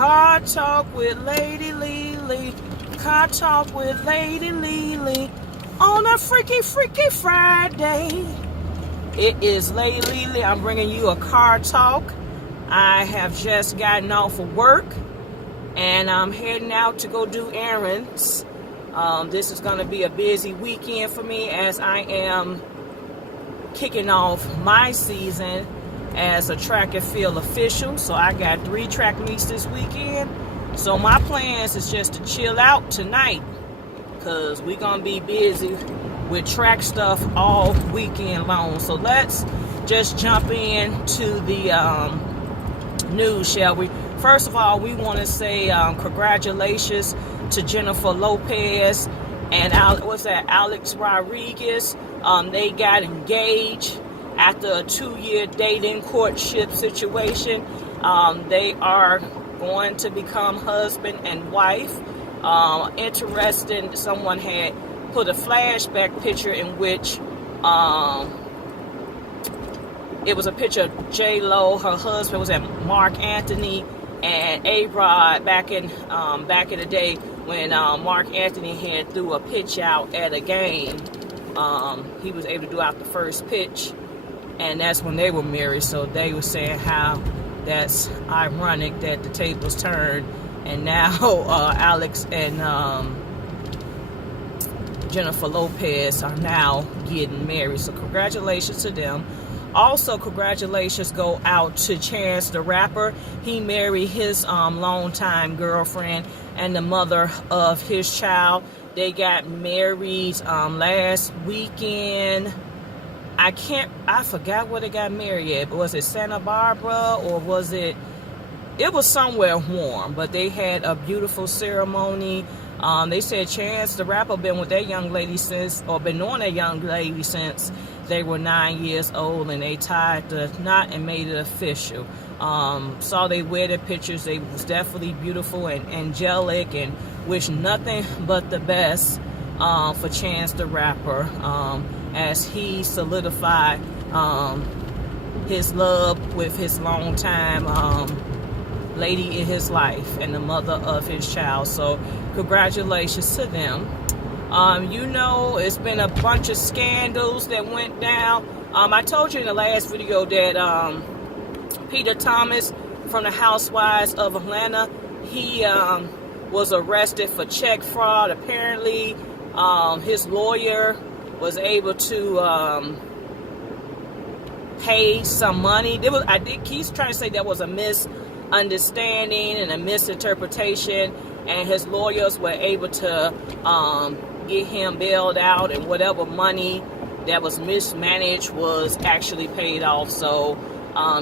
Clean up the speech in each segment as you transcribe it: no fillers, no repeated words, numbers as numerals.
Car Talk with Lady LeLe. Car Talk with Lady LeLe. On a freaky Friday. It is Lady LeLe. I'm bringing you a car talk. I have just gotten off of work and I'm heading out to go do errands. This is going to be a busy weekend for me as I am kicking off my season as a track and field official. So I got 3 track meets this weekend. So my plans is just to chill out tonight because we're going to be busy with track stuff all weekend long. So let's just jump into the news, shall we? First of all, we want to say congratulations to Jennifer Lopez and Alex Rodriguez. They got engaged after a 2-year dating courtship situation. They are going to become husband and wife. Interesting, someone had put a flashback picture in which it was a picture of J-Lo. Her husband was at Mark Anthony and A-Rod back in the day when Mark Anthony had threw a pitch out at a game. He was able to do out the first pitch, and that's when they were married. So they were saying how that's ironic that the tables turned, and now Alex and Jennifer Lopez are now getting married. So congratulations to them. Also, congratulations go out to Chance the Rapper. He married his longtime girlfriend and the mother of his child. They got married last weekend. I forgot where they got married at. Was it Santa Barbara or was it was somewhere warm, but they had a beautiful ceremony. They said Chance the Rapper been with that young lady been knowing that young lady since they were 9 years old, and they tied the knot and made it official. Saw they wedding pictures. They was definitely beautiful and angelic, and wish nothing but the best for Chance the Rapper as he solidified his love with his longtime lady in his life and the mother of his child. So congratulations to them. It's been a bunch of scandals that went down. I told you in the last video that Peter Thomas from the Housewives of Atlanta, he was arrested for check fraud. Apparently, his lawyer was able to pay some money. He's trying to say there was a misunderstanding and a misinterpretation, and his lawyers were able to get him bailed out, and whatever money that was mismanaged was actually paid off. So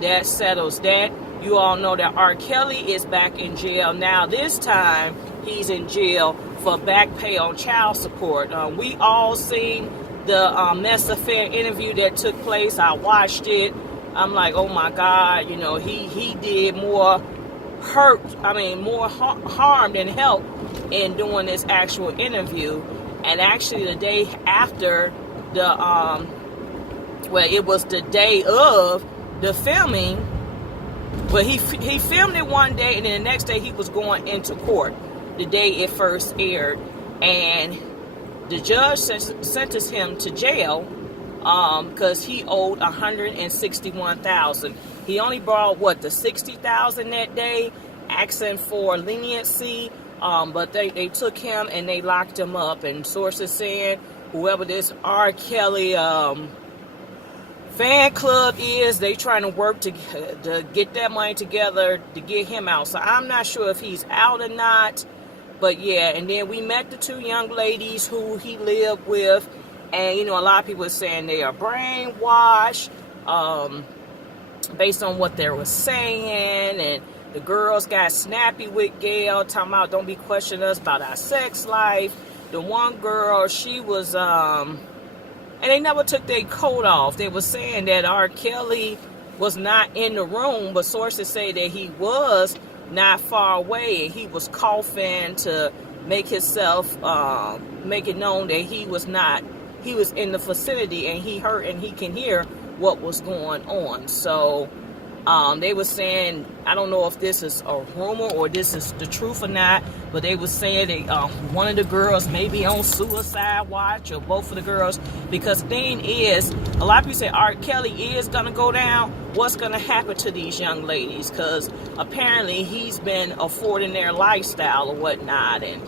that settles that. You all know that R. Kelly is back in jail now. This time he's in jail for back pay on child support. We all seen the Mess Affair interview that took place. I watched it. I'm like, oh my God, he did more harm than help in doing this actual interview. And actually the day after it was the day of the filming, but he filmed it one day, and then the next day he was going into court the day it first aired, and the judge sentenced him to jail because he owed $161,000. He only brought the $60,000 that day, asking for leniency. But they took him and they locked him up. And sources saying whoever this R. Kelly fan club is, they trying to work to get that money together to get him out. So I'm not sure if he's out or not. But yeah, and then we met the 2 young ladies who he lived with. And, a lot of people are saying they are brainwashed based on what they were saying. And the girls got snappy with Gail, talking about don't be questioning us about our sex life. The one girl, she was, and they never took their coat off. They were saying that R. Kelly was not in the room, but sources say that he was not far away, and he was coughing to make himself, make it known that he was in the vicinity, and he heard and he can hear what was going on. So, They were saying, I don't know if this is a rumor or this is the truth or not, but they were saying that one of the girls may be on suicide watch, or both of the girls. Because the thing is, a lot of people say R. Kelly is going to go down. What's going to happen to these young ladies? Because apparently he's been affording their lifestyle or whatnot. And,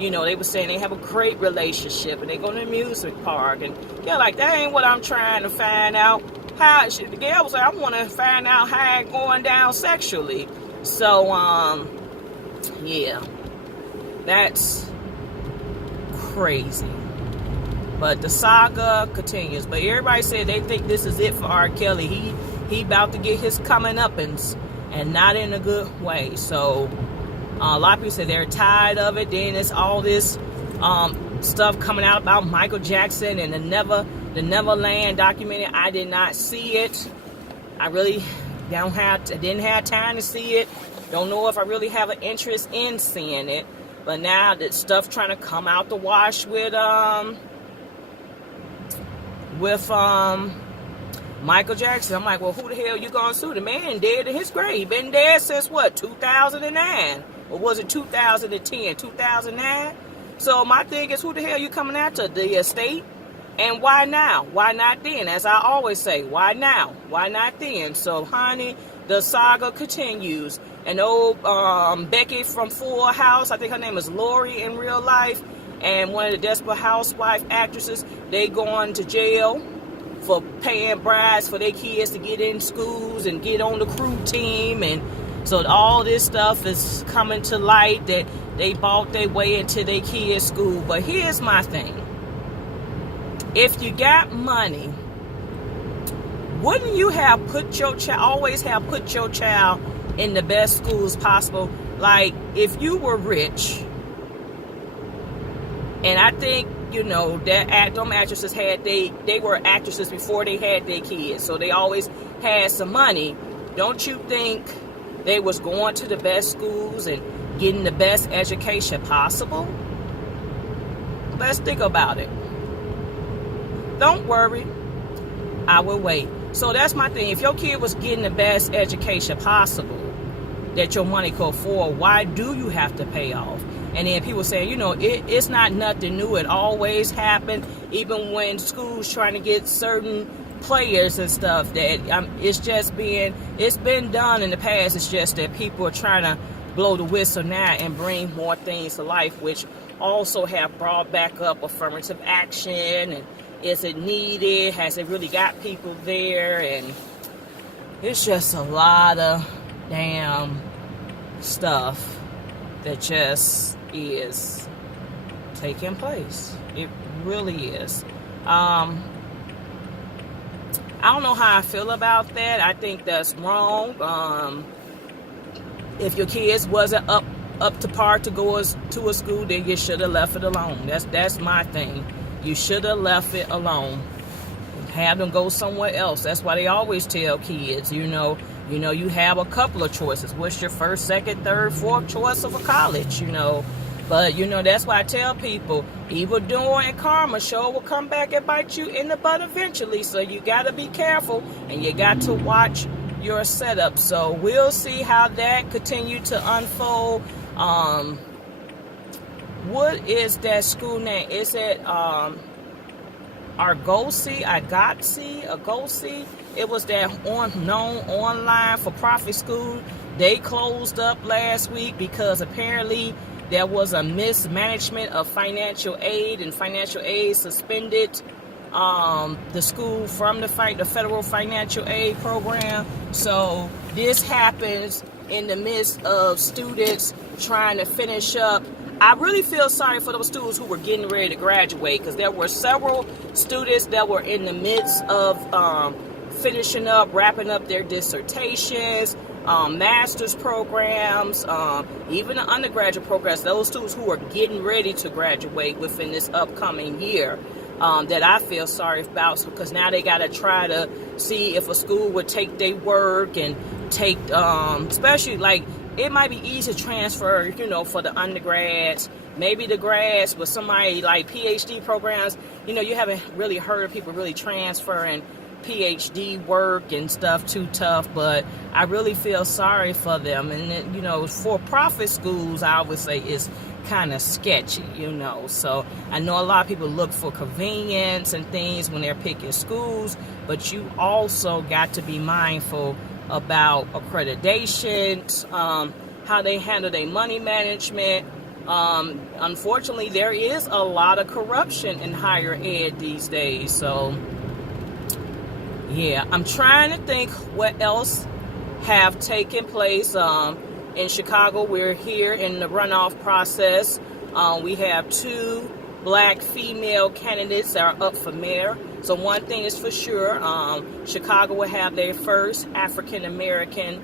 you know, they were saying they have a great relationship and they go to the music park. And they're like, that ain't what I'm trying to find out. How the girl was like, I want to find out how it going down sexually. So, yeah, that's crazy. But the saga continues. But everybody said they think this is it for R. Kelly. He about to get his coming uppins, and not in a good way. So, a lot of people say they're tired of it. Then it's all this stuff coming out about Michael Jackson and the Neverland documentary. I did not see it. I really didn't have time to see it. Don't know if I really have an interest in seeing it. But now that stuff trying to come out the wash with Michael Jackson, I'm like, well, who the hell you gonna sue? The man dead in his grave. Been dead since what, 2009? Or was it 2010, 2009? So my thing is, who the hell you coming after? The estate? And why now? Why not then? As I always say, why now? Why not then? So, honey, the saga continues. And old Becky from Full House, I think her name is Lori in real life, and one of the Desperate Housewife actresses, they going to jail for paying bribes for their kids to get in schools and get on the crew team. And so all this stuff is coming to light that they bought their way into their kids' school. But here's my thing. If you got money, wouldn't you have always have put your child in the best schools possible? Like, if you were rich, and I think, you know, that them actresses they were actresses before they had their kids, so they always had some money. Don't you think they was going to the best schools and getting the best education possible? Let's think about it. Don't worry, I will wait. So that's my thing. If your kid was getting the best education possible that your money could afford, why do you have to pay off? And then people say, you know, it's not nothing new. It always happened, even when schools trying to get certain players and stuff. That it's been done in the past. It's just that people are trying to blow the whistle now and bring more things to life, which also have brought back up affirmative action. And is it needed? Has it really got people there? And it's just a lot of damn stuff that just is taking place. It really is. I don't know how I feel about that. I think that's wrong. If your kids wasn't up to par to go to a school, then you should have left it alone. That's my thing. You should have left it alone. Have them go somewhere else. That's why they always tell kids, you know, you have a couple of choices. What's your first, second, third, fourth choice of a college, you know? But, you know, that's why I tell people, evil doing and karma sure will come back and bite you in the butt eventually. So you got to be careful, and you got to watch your setup. So we'll see how that continue to unfold. What is that school name? Is it Argosy? It was that known online for profit school. They closed up last week because apparently there was a mismanagement of financial aid, and financial aid suspended the school from the federal financial aid program. So this happens in the midst of students trying to finish up. I really feel sorry for those students who were getting ready to graduate, because there were several students that were in the midst of finishing up, wrapping up their dissertations, master's programs, even the undergraduate programs. Those students who are getting ready to graduate within this upcoming year, that I feel sorry about, because now they got to try to see if a school would take their work and take, especially like, it might be easy to transfer, you know, for the undergrads, maybe the grads, with somebody like PhD programs. You know, you haven't really heard of people really transferring PhD work and stuff too tough, but I really feel sorry for them. And then, you know, for-profit schools, I would say, is kind of sketchy, you know. So I know a lot of people look for convenience and things when they're picking schools, but you also got to be mindful about accreditation, how they handle their money management. Unfortunately, there is a lot of corruption in higher ed these days. So yeah, I'm trying to think what else have taken place. In Chicago, we're here in the runoff process. We have 2 black female candidates that are up for mayor. So one thing is for sure, Chicago will have their first African-American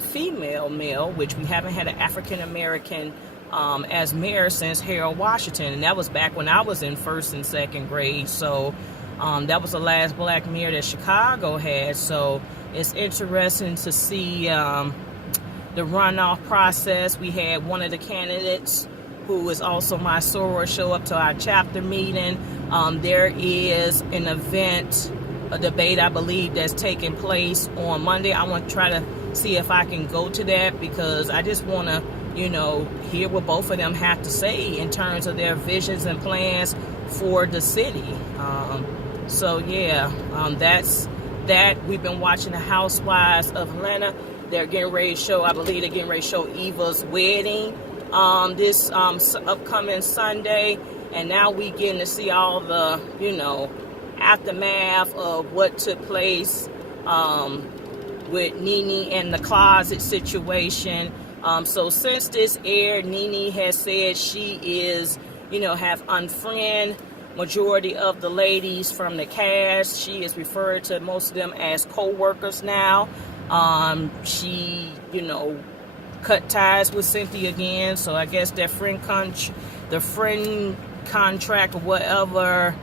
female mayor, which we haven't had an African-American as mayor since Harold Washington. And that was back when I was in 1st and 2nd grade. So that was the last black mayor that Chicago had. So it's interesting to see the runoff process. We had one of the candidates, who is also my soror, show up to our chapter meeting. There is an event, a debate, I believe, that's taking place on Monday. I want to try to see if I can go to that, because I just want to, you know, hear what both of them have to say in terms of their visions and plans for the city. So yeah, that's that. We've been watching the Housewives of Atlanta. They're getting ready to show, I believe they're getting ready to show Eva's wedding this upcoming Sunday. And now we getting to see all the, you know, aftermath of what took place with Nene and the closet situation. So since this aired, Nene has said she is, you know, have unfriended majority of the ladies from the cast. She is referred to most of them as co-workers now. She, you know, cut ties with Cynthia again. So I guess that the friend contract or whatever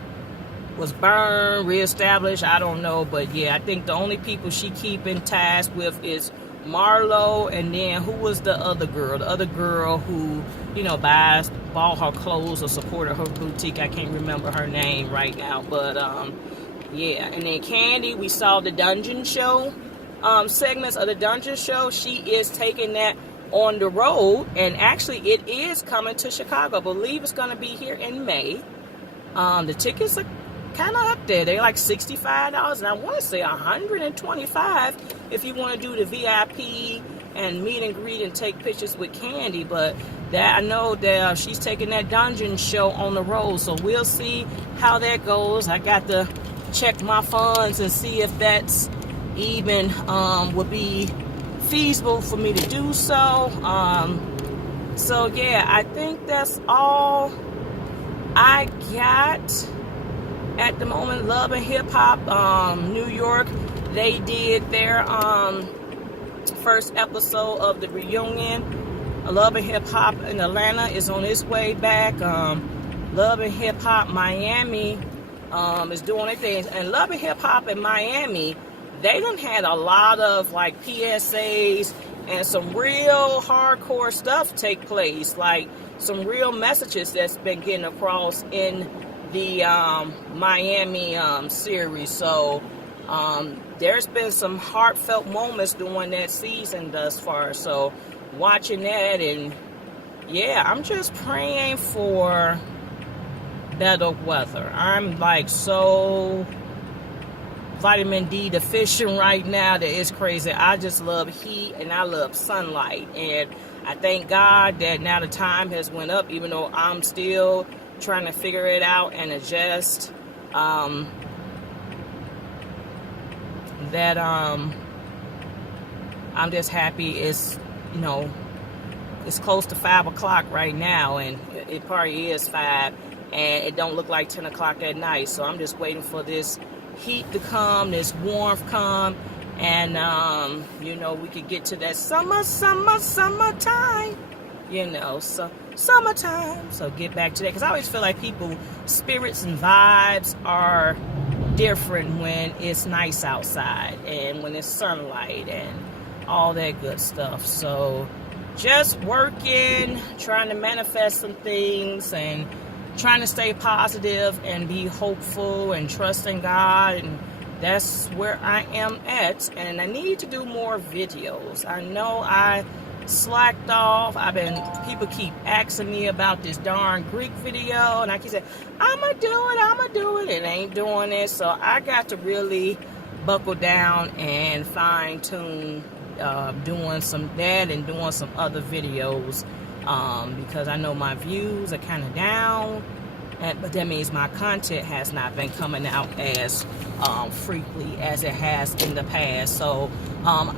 was burned, reestablished. I don't know, but yeah, I think the only people she keeping ties with is Marlo, and then who was the other girl? The other girl who, you know, bought her clothes or supported her boutique. I can't remember her name right now, but yeah. And then Candy, we saw the dungeon show segments of the dungeon show. She is taking that on the road, and actually it is coming to Chicago. I believe it's going to be here in May. The tickets are kind of up there. They're like $65, and I want to say $125 if you want to do the VIP and meet and greet and take pictures with Candy. But that, I know that she's taking that dungeon show on the road, so we'll see how that goes. I got to check my funds and see if that's even would be feasible for me to do so. So yeah, I think that's all I got at the moment. Love and Hip Hop New York, they did their first episode of the reunion. Love and Hip Hop in Atlanta is on its way back. Love and Hip Hop Miami is doing their things, and Love and Hip Hop in Miami, they done had a lot of like PSAs and some real hardcore stuff take place, like some real messages that's been getting across in the Miami series. So there's been some heartfelt moments during that season thus far. So watching that, and yeah, I'm just praying for better weather. I'm like so vitamin D deficient right now that it's crazy. I just love heat and I love sunlight, and I thank God that now the time has went up, even though I'm still trying to figure it out and adjust. That I'm just happy it's, you know, it's close to 5 o'clock right now, and it probably is 5, and it don't look like 10 o'clock at night. So I'm just waiting for this heat to come, this warmth come, and you know, we could get to that summertime, you know, so summertime. So get back to that, because I always feel like people spirits and vibes are different when it's nice outside and when it's sunlight and all that good stuff. So just working, trying to manifest some things, and trying to stay positive and be hopeful and trust in God and that's where I am at, and I need to do more videos. I know I slacked off. People keep asking me about this darn Greek video, and I keep saying, I'ma do it, and ain't doing it. So I got to really buckle down and fine tune doing some that and doing some other videos, because I know my views are kind of down. But that means my content has not been coming out as frequently as it has in the past. So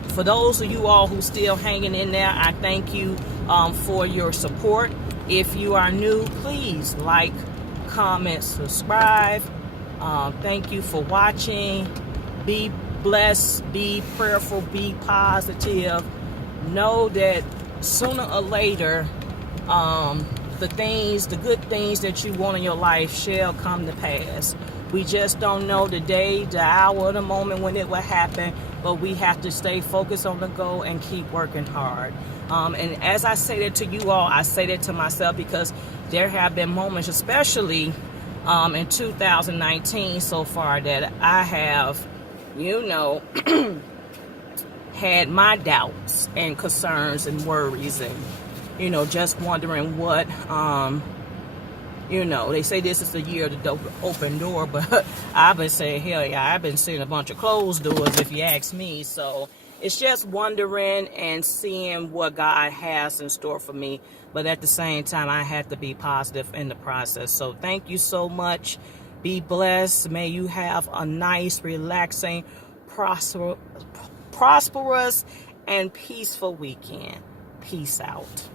for those of you all who still hanging in there, I thank you for your support. If you are new, please like, comment, subscribe. Thank you for watching. Be blessed, be prayerful, be positive. Know that sooner or later, the good things that you want in your life shall come to pass. We just don't know the day, the hour, the moment when it will happen, but we have to stay focused on the goal and keep working hard. And as I say that to you all, I say that to myself, because there have been moments, especially in 2019 so far, that I have, had my doubts and concerns and worries, and just wondering what, they say this is the year of the open door, but I've been saying, hell yeah, I've been seeing a bunch of closed doors, if you ask me. So it's just wondering and seeing what God has in store for me. But at the same time, I have to be positive in the process. So thank you so much. Be blessed. May you have a nice, relaxing, prosperous, and peaceful weekend. Peace out.